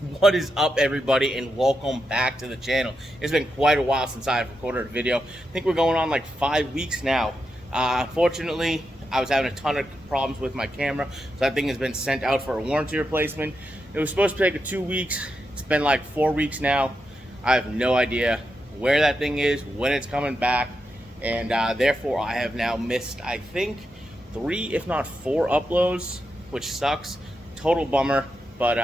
What is up, everybody, and welcome back to the channel. It's been quite a while since I've recorded a video. I think we're going on like 5 weeks now. Unfortunately, I was having a ton of problems with my camera, so that thing has been sent out for a warranty replacement. It was supposed to take 2 weeks. It's been like 4 weeks now. I have no idea where that thing is, when it's coming back, and therefore I have now missed, I think, 3 if not 4 uploads, which sucks. Total bummer, but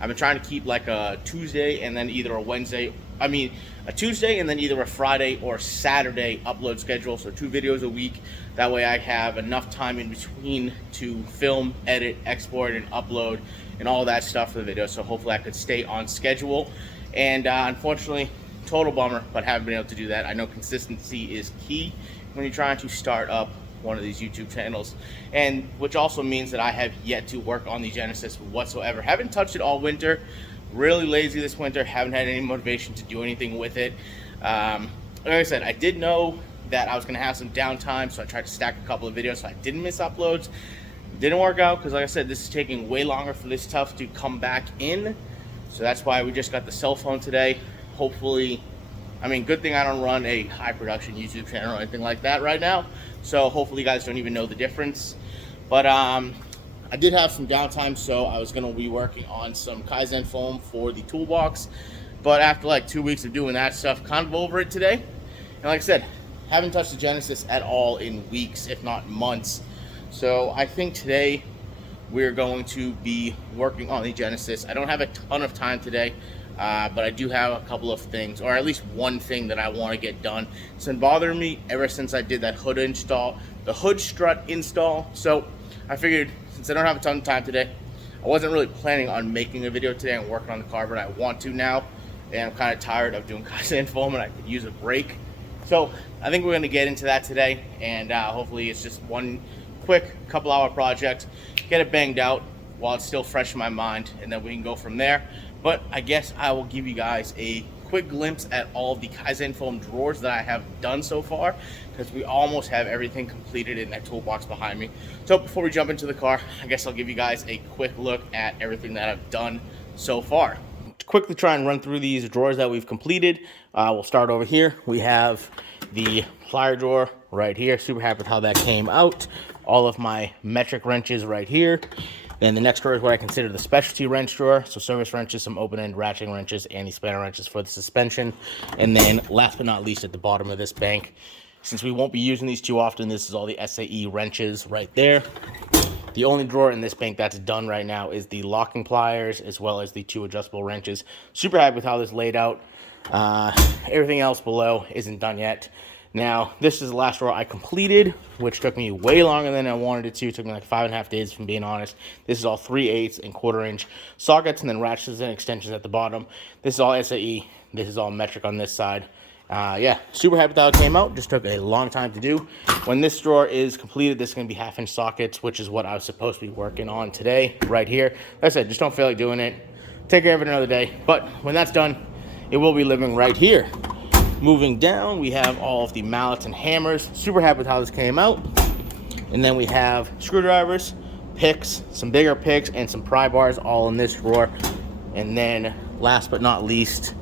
I've been trying to keep like a Tuesday and then either a Tuesday and then either a Friday or Saturday upload schedule, so 2 videos a week. That way I have enough time in between to film, edit, export, and upload and all that stuff for the video, so hopefully I could stay on schedule. And unfortunately, total bummer, but haven't been able to do that. I know consistency is key when you're trying to start up one of these YouTube channels, and which also means that I have yet to work on the Genesis whatsoever. Haven't touched it all winter. Really lazy this winter. Haven't had any motivation to do anything with it. Like I said, I did know that I was going to have some downtime, so I tried to stack a couple of videos so I didn't miss uploads. Didn't work out because, like I said, this is taking way longer for this stuff to come back in. So that's why we just got the cell phone today. Hopefully, I mean, good thing I don't run a high production YouTube channel or anything like that right now. So hopefully you guys don't even know the difference. But I did have some downtime, so I was going to be working on some Kaizen foam for the toolbox. But after like 2 weeks of doing that stuff, kind of over it today. And like I said, haven't touched the Genesis at all in weeks, if not months. So I think today we're going to be working on the Genesis. I don't have a ton of time today. But I do have a couple of things, or at least one thing that I want to get done. It's been bothering me ever since I did that hood install, the hood strut install. So I figured, since I don't have a ton of time today, I wasn't really planning on making a video today and working on the car, but I want to now. And I'm kind of tired of doing Kaizen foam and I could use a break. So I think we're going to get into that today, and hopefully it's just one quick couple-hour project, get it banged out while it's still fresh in my mind, and then we can go from there. But I guess I will give you guys a quick glimpse at all of the Kaizen foam drawers that I have done so far, because we almost have everything completed in that toolbox behind me. So before we jump into the car, I guess I'll give you guys a quick look at everything that I've done so far. To quickly try and run through these drawers that we've completed, we'll start over here. We have the plier drawer right here. Super happy with how that came out. All of my metric wrenches right here. Then the next drawer is what I consider the specialty wrench drawer. So service wrenches, some open-end ratcheting wrenches, and the spanner wrenches for the suspension. And then last but not least, at the bottom of this bank, since we won't be using these too often, this is all the SAE wrenches right there. The only drawer in this bank that's done right now is the locking pliers, as well as the 2 adjustable wrenches. Super happy with how this laid out. Everything else below isn't done yet. Now, this is the last drawer I completed, which took me way longer than I wanted it to. It took me like 5.5 days, from being honest. This is all 3/8 and 1/4 inch sockets, and then ratchets and extensions at the bottom. This is all SAE. This is all metric on this side. Yeah, super happy with how it came out. Just took a long time to do. When this drawer is completed, this is going to be 1/2 inch sockets, which is what I was supposed to be working on today, right here. Like I said, just don't feel like doing it. Take care of it another day. But when that's done, it will be living right here. Moving down, we have all of the mallets and hammers. Super happy with how this came out. And then we have screwdrivers, picks, some bigger picks, and some pry bars all in this drawer. And then last but not least,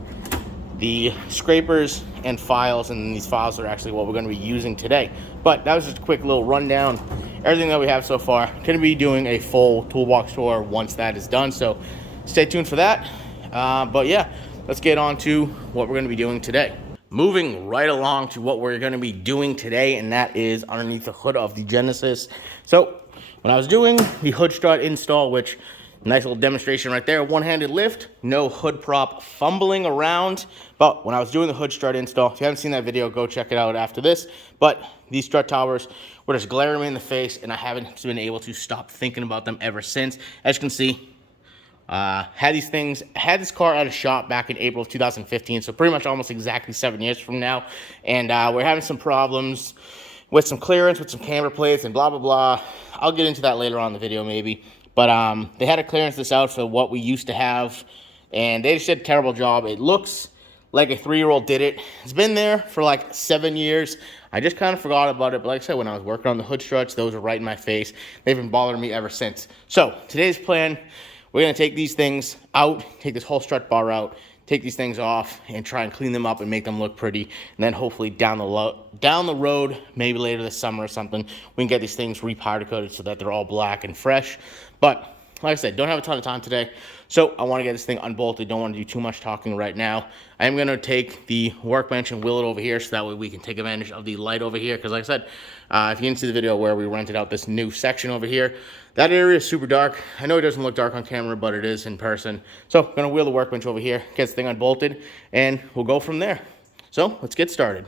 the scrapers and files. And these files are actually what we're going to be using today. But that was just a quick little rundown. Everything that we have so far. Going to be doing a full toolbox tour once that is done. So stay tuned for that. But yeah, let's get on to what we're going to be doing today. Moving right along to what we're going to be doing today, and that is underneath the hood of the Genesis. So when I was doing the hood strut install, which nice little demonstration right there, one-handed lift, no hood prop fumbling around. But when I was doing the hood strut install, if you haven't seen that video, go check it out after this. But these strut towers were just glaring me in the face, and I haven't been able to stop thinking about them ever since. As you can see, had this car at a shop back in April of 2015, so pretty much almost exactly 7 years from now, and we're having some problems with some clearance, with some camber plates, and blah, blah, blah. I'll get into that later on in the video, maybe, but they had to clearance this out for what we used to have, and they just did a terrible job. It looks like a 3-year-old did it. It's been there for like 7 years. I just kind of forgot about it, but like I said, when I was working on the hood struts, those were right in my face. They've been bothering me ever since. So today's plan, we're going to take these things out, take this whole strut bar out, take these things off, and try and clean them up and make them look pretty. And then hopefully down the road, maybe later this summer or something, we can get these things repowder coated so that they're all black and fresh. But like I said, don't have a ton of time today, so I want to get this thing unbolted. Don't want to do too much talking right now. I am going to take the workbench and wheel it over here so that way we can take advantage of the light over here. Because like I said, if you didn't see the video where we rented out this new section over here, that area is super dark. I know it doesn't look dark on camera, but it is in person. So I'm going to wheel the workbench over here, get this thing unbolted, and we'll go from there. So let's get started.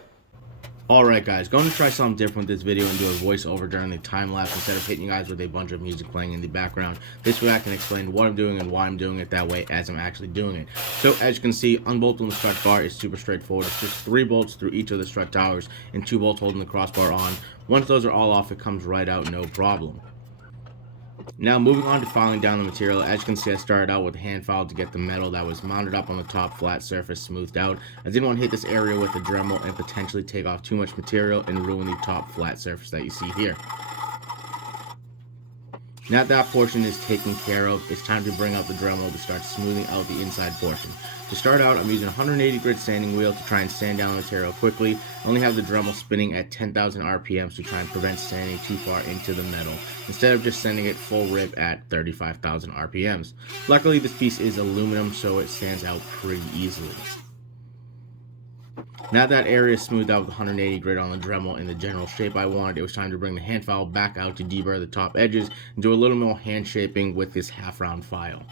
Alright guys, going to try something different with this video and do a voiceover during the time lapse instead of hitting you guys with a bunch of music playing in the background. This way I can explain what I'm doing and why I'm doing it that way as I'm actually doing it. So as you can see, unbolting the strut bar is super straightforward. It's just 3 bolts through each of the strut towers and 2 bolts holding the crossbar on. Once those are all off, it comes right out, no problem. Now moving on to filing down the material, as you can see I started out with a hand file to get the metal that was mounted up on the top flat surface smoothed out. I didn't want to hit this area with the Dremel and potentially take off too much material and ruin the top flat surface that you see here. Now that portion is taken care of, it's time to bring out the Dremel to start smoothing out the inside portion. To start out, I'm using a 180 grit sanding wheel to try and sand down the material quickly. I only have the Dremel spinning at 10,000 RPMs to try and prevent sanding too far into the metal, instead of just sending it full rip at 35,000 RPMs. Luckily, this piece is aluminum, so it sands out pretty easily. Now that area is smoothed out with 180 grit on the Dremel in the general shape I wanted, it was time to bring the hand file back out to deburr the top edges and do a little more hand shaping with this half round file.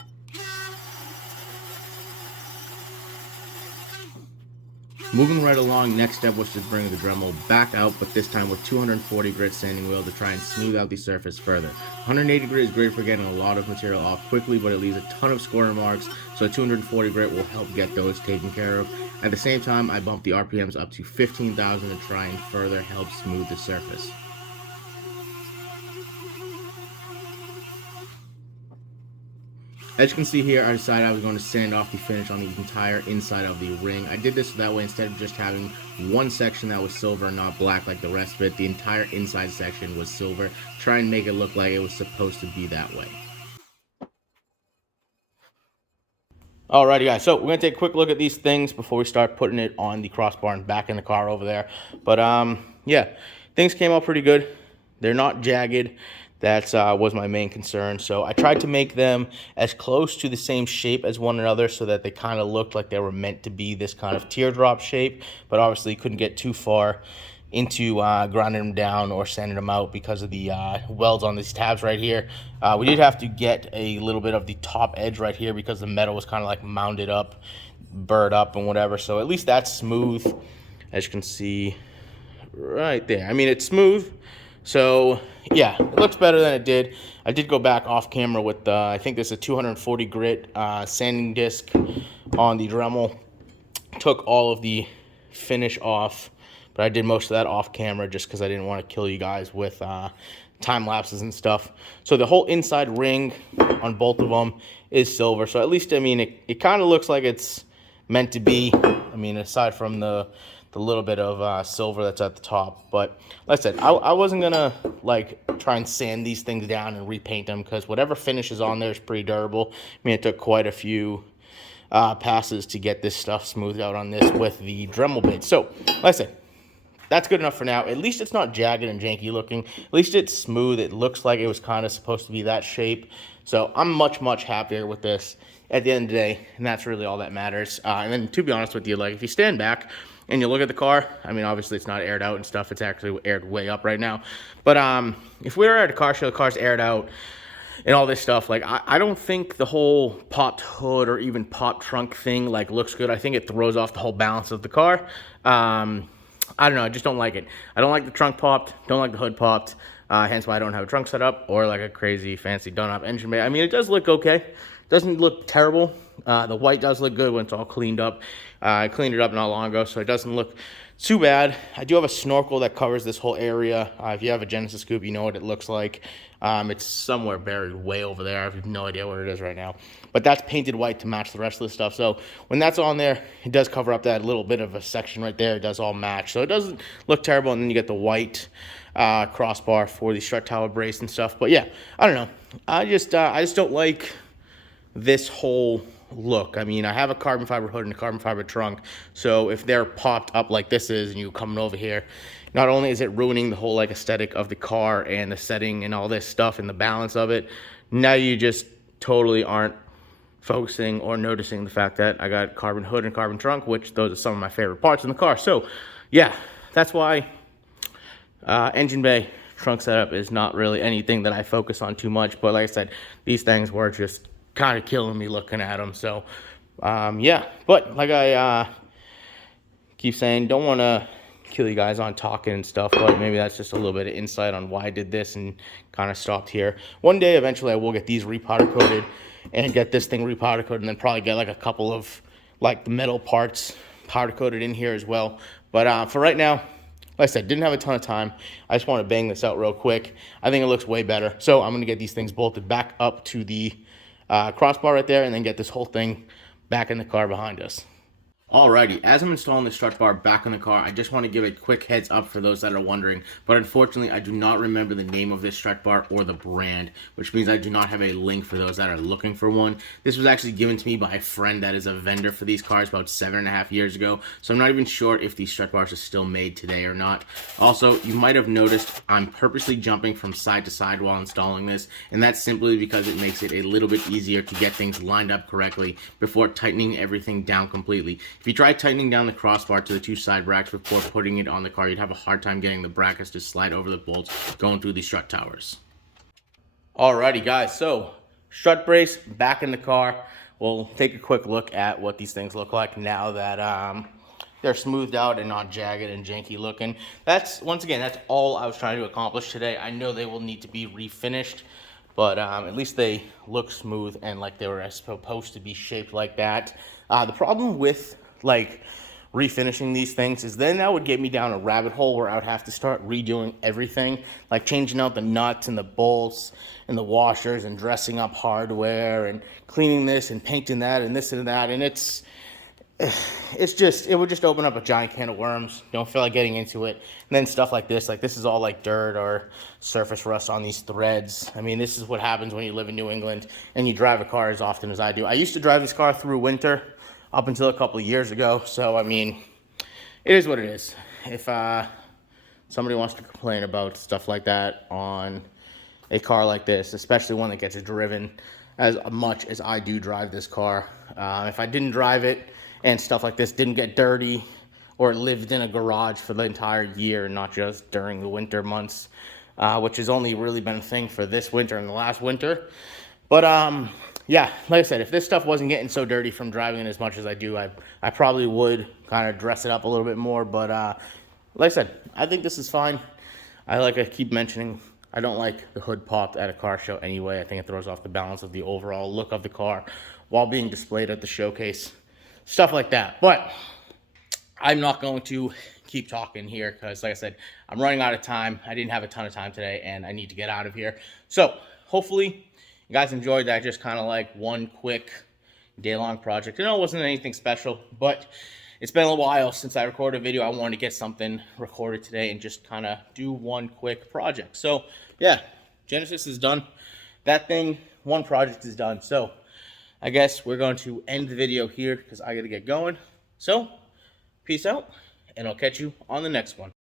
Moving right along, next step was to bring the Dremel back out, but this time with 240 grit sanding wheel to try and smooth out the surface further. 180 grit is great for getting a lot of material off quickly, but it leaves a ton of score marks, so 240 grit will help get those taken care of. At the same time, I bumped the RPMs up to 15,000 to try and further help smooth the surface. As you can see here, I decided I was going to sand off the finish on the entire inside of the ring. I did this that way instead of just having one section that was silver and not black like the rest of it. The entire inside section was silver. Try and make it look like it was supposed to be that way. Alrighty guys, so we're going to take a quick look at these things before we start putting it on the crossbar and back in the car over there. But yeah, things came out pretty good. They're not jagged. That was my main concern. So I tried to make them as close to the same shape as one another so that they kind of looked like they were meant to be this kind of teardrop shape, but obviously couldn't get too far into grinding them down or sanding them out because of the welds on these tabs right here. We did have to get a little bit of the top edge right here because the metal was kind of like mounded up, burred up and whatever. So at least that's smooth, as you can see right there. I mean, it's smooth. So yeah, it looks better than it did. I did go back off camera with I think this is a 240 grit sanding disc on the Dremel. Took all of the finish off, but I did most of that off camera just because I didn't want to kill you guys with time lapses and stuff. So the whole inside ring on both of them is silver. So at least, I mean, it kind of looks like it's meant to be. I mean, aside from the little bit of silver that's at the top. But like I said, I wasn't gonna like try and sand these things down and repaint them because whatever finish is on there is pretty durable. I mean, it took quite a few passes to get this stuff smoothed out on this with the Dremel bit. So like I said, that's good enough for now. At least it's not jagged and janky looking. At least it's smooth. It looks like it was kind of supposed to be that shape. So I'm much happier with this at the end of the day, and that's really all that matters. And then to be honest with you, like if you stand back and you look at the car, I mean, obviously it's not aired out and stuff. It's actually aired way up right now. But if we were at a car show, the car's aired out and all this stuff, like I don't think the whole popped hood or even popped trunk thing like looks good. I think it throws off the whole balance of the car. I don't know, I just don't like it. I don't like the trunk popped, don't like the hood popped, hence why I don't have a trunk set up or like a crazy fancy done-up engine bay. I mean, it does look okay. It doesn't look terrible. The white does look good when it's all cleaned up. I cleaned it up not long ago, so it doesn't look too bad. I do have a snorkel that covers this whole area. If you have a Genesis Coupe, you know what it looks like. It's somewhere buried way over there. I have no idea where it is right now. But that's painted white to match the rest of the stuff. So when that's on there, it does cover up that little bit of a section right there. It does all match. So it doesn't look terrible. And then you get the white crossbar for the strut tower brace and stuff. But yeah, I don't know. I just don't like this whole look. I mean, I have a carbon fiber hood and a carbon fiber trunk, so if they're popped up like this is and you coming over here, not only is it ruining the whole like aesthetic of the car and the setting and all this stuff and the balance of it, now you just totally aren't focusing or noticing the fact that I got carbon hood and carbon trunk, which those are some of my favorite parts in the car. So yeah, that's why engine bay trunk setup is not really anything that I focus on too much. But like I said, these things were just kind of killing me looking at them. So yeah, but like I keep saying, don't want to kill you guys on talking and stuff, but maybe that's just a little bit of insight on why I did this and kind of stopped here. One day eventually I will get these repowder coated and get this thing repowder coated, and then probably get like a couple of like the metal parts powder coated in here as well. But for right now, like I said, didn't have a ton of time. I just want to bang this out real quick. I think it looks way better. So I'm going to get these things bolted back up to the crossbar right there, and then get this whole thing back in the car behind us. Alrighty, as I'm installing the strut bar back in the car, I just want to give a quick heads up for those that are wondering, but unfortunately I do not remember the name of this strut bar or the brand, which means I do not have a link for those that are looking for one. This was actually given to me by a friend that is a vendor for these cars about 7.5 years ago, so I'm not even sure if these strut bars are still made today or not. Also, you might have noticed I'm purposely jumping from side to side while installing this, and that's simply because it makes it a little bit easier to get things lined up correctly before tightening everything down completely. If you try tightening down the crossbar to the two side brackets before putting it on the car, you'd have a hard time getting the brackets to slide over the bolts going through the strut towers. Alrighty guys, so strut brace back in the car. We'll take a quick look at what these things look like now that they're smoothed out and not jagged and janky looking. Once again, that's all I was trying to accomplish today. I know they will need to be refinished, but at least they look smooth and like they were supposed to be shaped like that. The problem with like refinishing these things is then that would get me down a rabbit hole where I would have to start redoing everything, like changing out the nuts and the bolts and the washers and dressing up hardware and cleaning this and painting that and this and that, and it would just open up a giant can of worms. Don't feel like getting into it. And then stuff like this is all like dirt or surface rust on these threads. I mean, this is what happens when you live in New England and you drive a car as often as I do. I used to drive this car through winter up until a couple of years ago. So, I mean, it is what it is. If somebody wants to complain about stuff like that on a car like this, especially one that gets driven as much as I do drive this car, if I didn't drive it and stuff like this didn't get dirty or lived in a garage for the entire year, not just during the winter months, which has only really been a thing for this winter and the last winter. But yeah, like I said, if this stuff wasn't getting so dirty from driving it as much as I do, I probably would kind of dress it up a little bit more. But like I said, I think this is fine. I keep mentioning, I don't like the hood popped at a car show anyway. I think it throws off the balance of the overall look of the car while being displayed at the showcase. Stuff like that. But I'm not going to keep talking here because, like I said, I'm running out of time. I didn't have a ton of time today, and I need to get out of here. So hopefully you guys enjoyed that, just kind of like one quick day-long project. I know it wasn't anything special, but it's been a while since I recorded a video. I wanted to get something recorded today and just kind of do one quick project. So yeah, Genesis is done. That thing, one project is done. So I guess we're going to end the video here because I got to get going. So peace out, and I'll catch you on the next one.